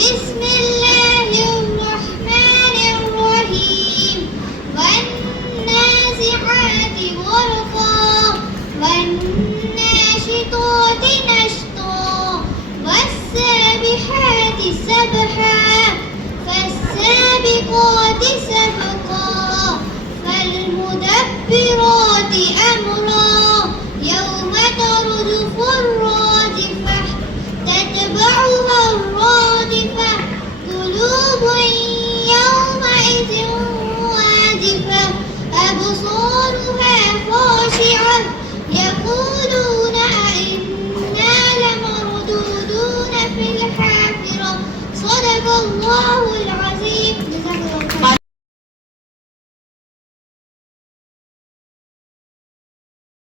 بسم الله الرحمن الرحيم والنازعات غرقا والناشطات نشطا والسابحات سبحا فالسابقات سبقا فالمدبرات أمرا يوم ترجف الراجفة تتبعها الرادفة قلوب يومئذ واجفة أبصارها خاشعة يقولون أئنا لمردودون في الحافرة صدق الله العظيم.